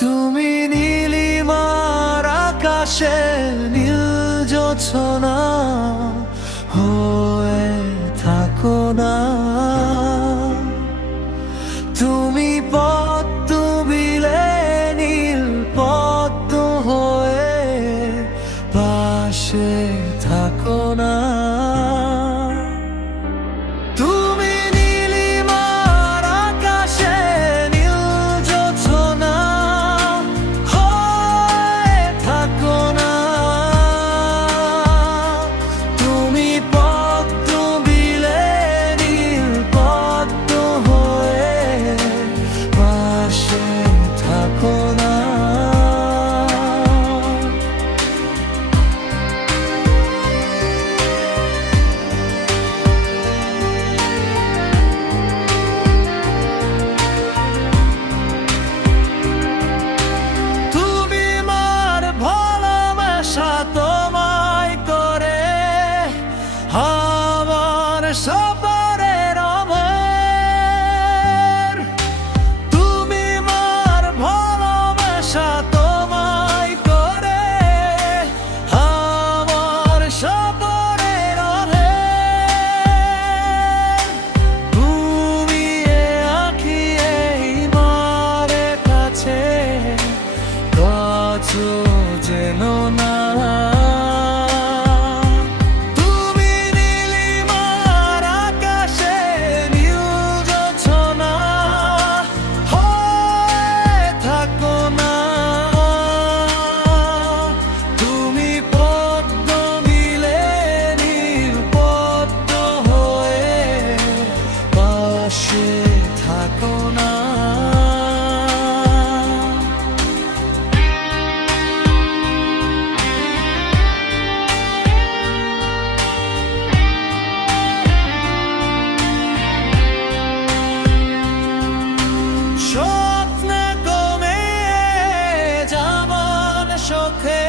তুমি নীলিমার আকাশে নীল জোছনা হয়ে থাকো না। তুমি পদ্ম বিলে নীল পদ্ম হয়ে পাশে থাকো না। তুমি নীলিমার আকাশে নীল জোছনা হয়ে থাকো না। তুমি পদ্ম বিলে নীল পদ্ম হয়ে পাশে থাকো না। আমার সপরের অমর তুমি মার ভালোবাসা তোমায় করে আমার সপরের অমর তুমি আঁখি এই মারে কাছে কত যেন না। থাকো না। স্বপ্নে কমে যাবার শোকে